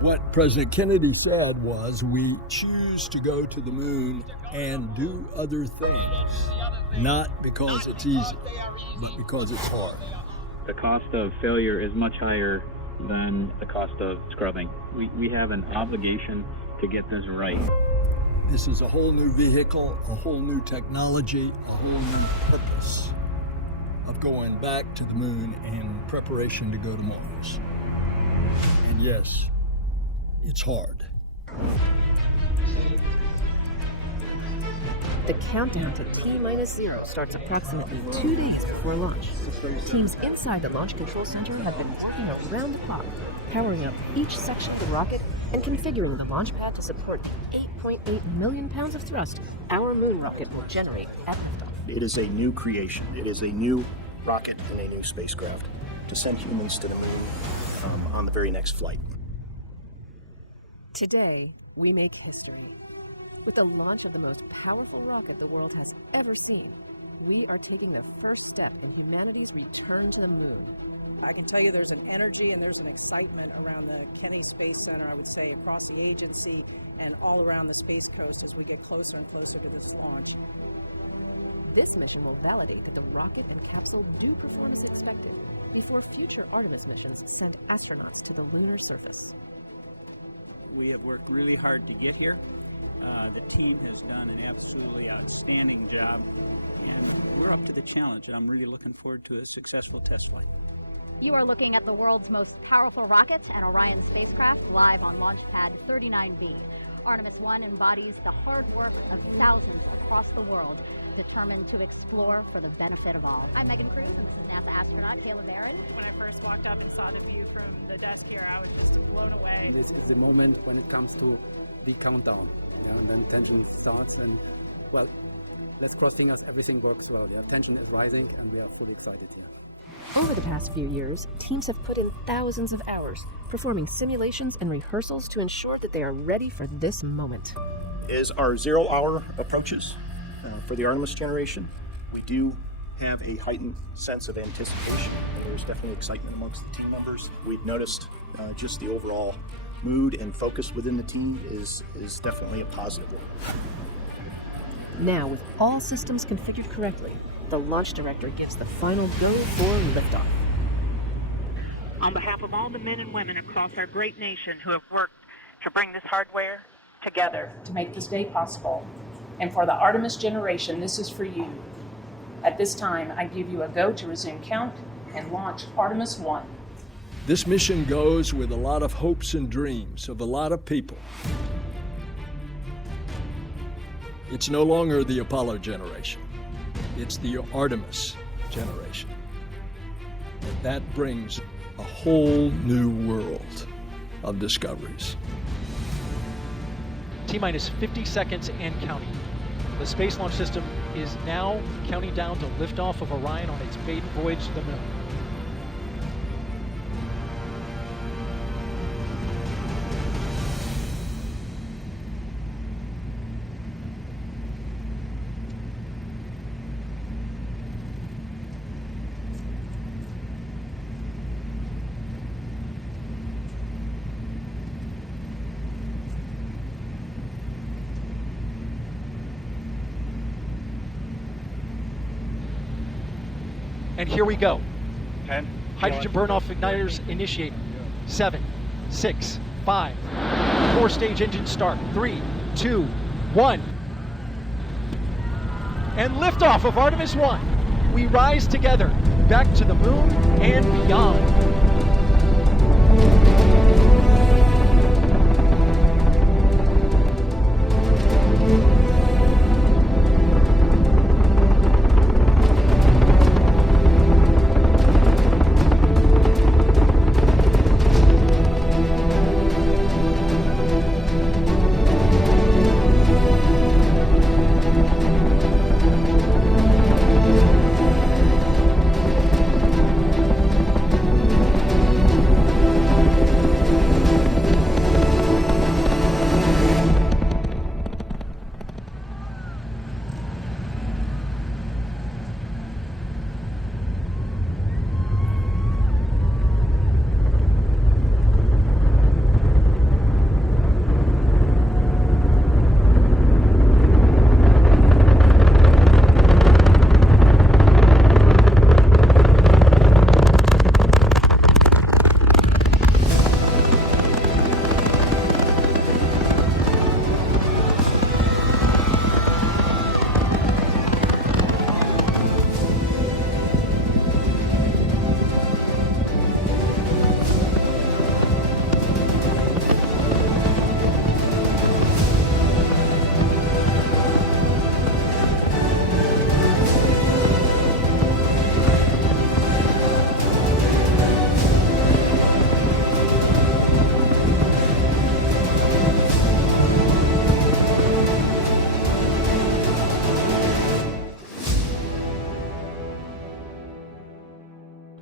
What President Kennedy said was, we choose to go to the moon and do other things, not because it's easy, but because it's hard. The cost of failure is much higher than the cost of scrubbing. We have an obligation to get this right. This is a whole new vehicle, a whole new technology, a whole new purpose of going back to the moon in preparation to go to Mars. And yes, it's hard. The countdown to T-0 starts approximately 2 days before launch. Teams inside the Launch Control Center have been working around the clock, powering up each section of the rocket and configuring the launch pad to support the 8.8 million pounds of thrust our moon rocket will generate at liftoff. It is a new creation. It is a new rocket and a new spacecraft to send humans to the moon on the very next flight. Today, we make history. With the launch of the most powerful rocket the world has ever seen, we are taking the first step in humanity's return to the moon. I can tell you there's an energy and there's an excitement around the Kennedy Space Center, I would say, across the agency and all around the Space Coast as we get closer and closer to this launch. This mission will validate that the rocket and capsule do perform as expected before future Artemis missions send astronauts to the lunar surface. We have worked really hard to get here. The team has done an absolutely outstanding job, and we're up to the challenge, and I'm really looking forward to a successful test flight. You are looking at the world's most powerful rocket and Orion spacecraft live on Launch Pad 39B. Artemis 1 embodies the hard work of thousands across the world determined to explore for the benefit of all. I'm Megan Cruz, and this is NASA astronaut Kayla Barron. When I first walked up and saw the view from the desk here, I was just blown away. This is the moment when it comes to the countdown, and then tension starts, and well, let's cross fingers, everything works well. Tension is rising, and we are fully excited here. Over the past few years, teams have put in thousands of hours, performing simulations and rehearsals to ensure that they are ready for this moment. As our 0 hour approaches for the Artemis generation, we do have a heightened sense of anticipation, and there's definitely excitement amongst the team members. We've noticed just the overall mood and focus within the team is definitely a positive one. Now, with all systems configured correctly, the launch director gives the final go for liftoff. On behalf of all the men and women across our great nation who have worked to bring this hardware together To make this day possible. And for the Artemis generation, this is for you. At this time, I give you a go to resume count and launch Artemis 1. This mission goes with a lot of hopes and dreams of a lot of people. It's no longer the Apollo generation. It's the Artemis generation. That brings a whole new world of discoveries. T-minus 50 seconds and counting. The Space Launch System is now counting down to liftoff of Orion on its maiden voyage to the moon. And here we go. 10. Hydrogen burn-off igniters initiate. 7, 6, 5. 4-stage engine start. 3, 2, 1. And liftoff of Artemis 1. We rise together back to the moon and beyond.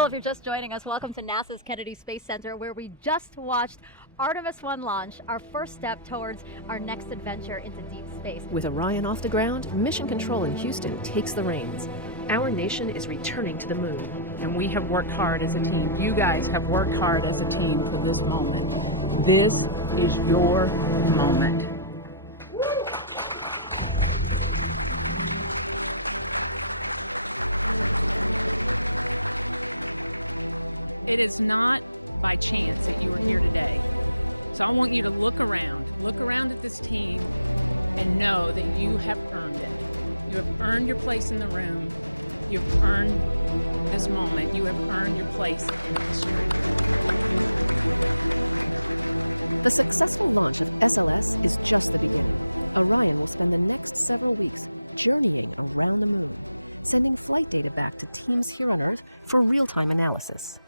Well, if you're just joining us, welcome to NASA's Kennedy Space Center, where we just watched Artemis 1 launch, our first step towards our next adventure into deep space. With Orion off the ground, Mission Control in Houston takes the reins. Our nation is returning to the moon. And we have worked hard as a team. You guys have worked hard as a team for this moment. This is your moment. It is not by chance that you are here today. So I want you to look around at this team and know that you have earned it. You have earned your place in the room. You've earned this moment. You have earned your place in history. The successful launch of SLS is just the beginning. Orion will spend the next several weeks journeying around the moon, sending flight data back to teams here on Earth for real-time analysis.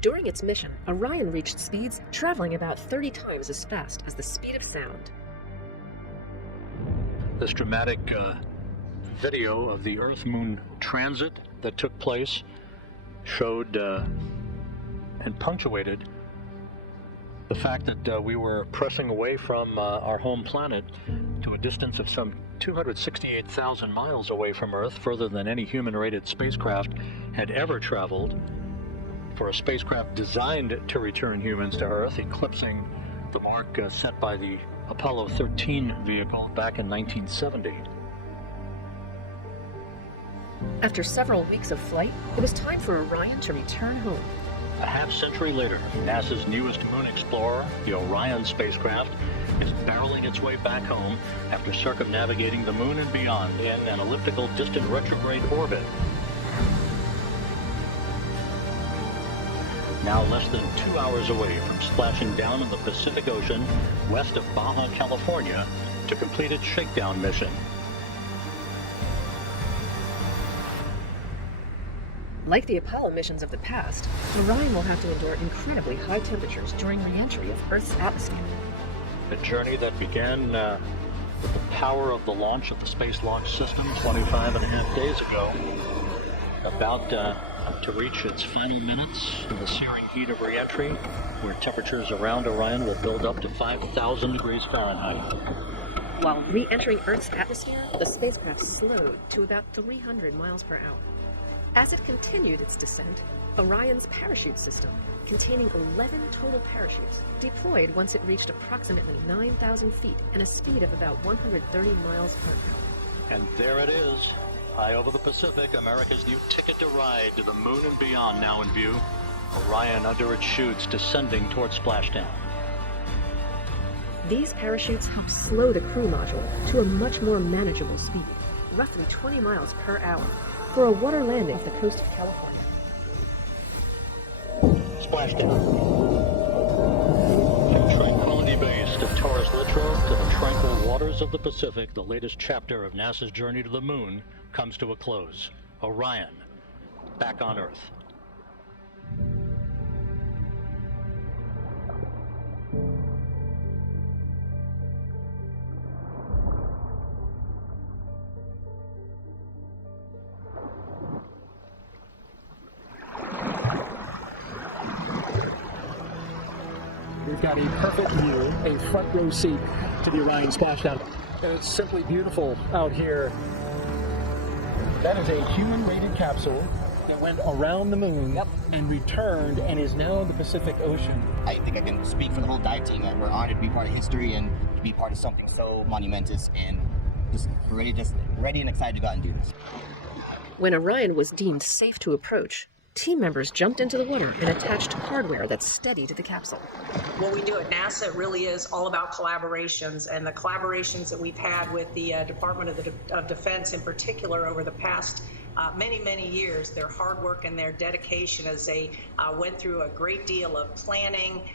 During its mission, Orion reached speeds traveling about 30 times as fast as the speed of sound. This dramatic video of the Earth-Moon transit that took place showed and punctuated the fact that we were pressing away from our home planet to a distance of some 268,000 miles away from Earth, further than any human-rated spacecraft had ever traveled. For a spacecraft designed to return humans to Earth, eclipsing the mark set by the Apollo 13 vehicle back in 1970. After several weeks of flight, it was time for Orion to return home. A half-century later, NASA's newest moon explorer, the Orion spacecraft, is barreling its way back home after circumnavigating the moon and beyond in an elliptical distant retrograde orbit. Now less than 2 hours away from splashing down in the Pacific Ocean west of Baja, California, to complete its shakedown mission. Like the Apollo missions of the past, Orion will have to endure incredibly high temperatures during re-entry of Earth's atmosphere. A journey that began with the power of the launch of the Space Launch System 25.5 days ago, about to reach its final minutes in the searing heat of re-entry, where temperatures around Orion will build up to 5,000 degrees Fahrenheit. While re-entering Earth's atmosphere, the spacecraft slowed to about 300 miles per hour. As it continued its descent, Orion's parachute system, containing 11 total parachutes, deployed once it reached approximately 9,000 feet and a speed of about 130 miles per hour. And there it is, high over the Pacific, America's new ticket to ride to the moon and beyond now in view. Orion under its chutes descending towards splashdown. These parachutes help slow the crew module to a much more manageable speed, roughly 20 miles per hour, for a water landing off the coast of California. Splashdown. From Tranquility Base to Taurus Littrow to the tranquil waters of the Pacific, the latest chapter of NASA's journey to the moon comes to a close. Orion, back on Earth. We've got a perfect view, a front row seat to the Orion splashdown. It's simply beautiful out here. That is a human-rated capsule that went around the moon and returned and is now in the Pacific Ocean. I think I can speak for the whole dive team that we're honored to be part of history and to be part of something so monumentous, and just ready and excited to go out and do this. When Orion was deemed safe to approach, team members jumped into the water and attached hardware that steadied the capsule. What we do at NASA really is all about collaborations, and the collaborations that we've had with the Department of Defense in particular over the past many years, their hard work and their dedication as they went through a great deal of planning,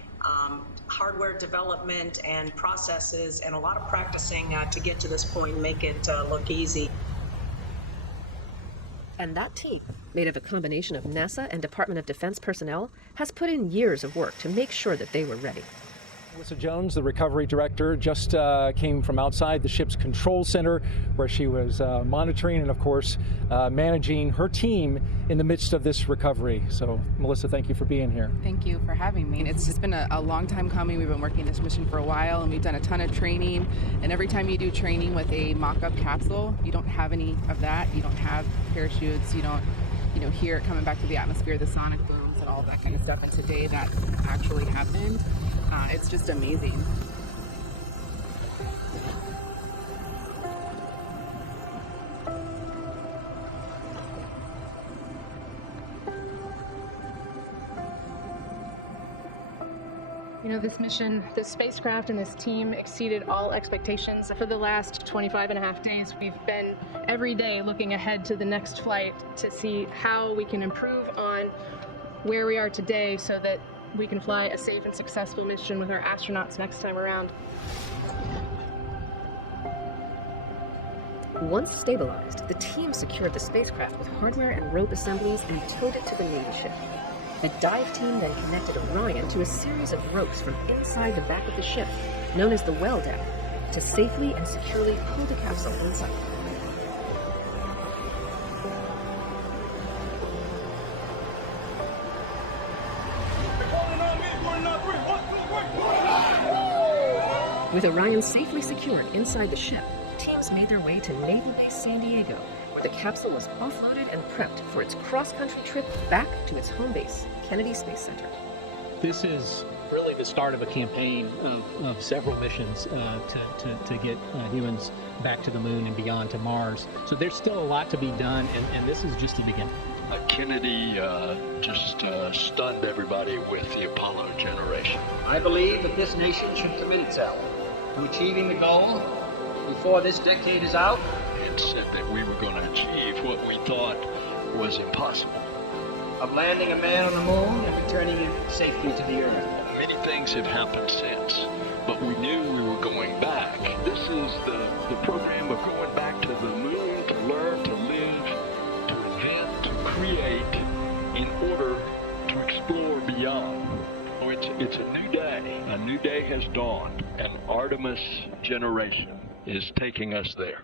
hardware development and processes, and a lot of practicing to get to this point and make it look easy. And that team, made of a combination of NASA and Department of Defense personnel, has put in years of work to make sure that they were ready. Melissa Jones, the recovery director, just came from outside the ship's control center where she was monitoring and, of course, managing her team in the midst of this recovery. So, Melissa, thank you for being here. Thank you for having me. It's just been a long time coming. We've been working this mission for a while, and we've done a ton of training. And every time you do training with a mock-up capsule, you don't have any of that. You don't have parachutes. You don't hear it coming back to the atmosphere, the sonic booms and all of that kind of stuff. And today that actually happened. It's just amazing. You know, this mission, this spacecraft and this team exceeded all expectations. For the last 25 and a half days, we've been every day looking ahead to the next flight to see how we can improve on where we are today so that we can fly a safe and successful mission with our astronauts next time around. Once stabilized, the team secured the spacecraft with hardware and rope assemblies and towed it to the Navy ship. The dive team then connected Orion to a series of ropes from inside the back of the ship, known as the well deck, to safely and securely pull the capsule inside. With Orion safely secured inside the ship, teams made their way to Naval Base San Diego, where the capsule was offloaded and prepped for its cross-country trip back to its home base, Kennedy Space Center. This is really the start of a campaign of several missions to get humans back to the moon and beyond to Mars. So there's still a lot to be done, and this is just the beginning. Kennedy just stunned everybody with the Apollo generation. I believe that this nation should commit itself to achieving the goal before this decade is out, and said that we were going to achieve what we thought was impossible. Of landing a man on the moon and returning him safely to the Earth. Many things have happened since, but we knew we were going back. This is the program of going back to the moon to learn, to live, to invent, to create in order to explore beyond. Oh, it's a new day. A new day has dawned, and Artemis generation is taking us there.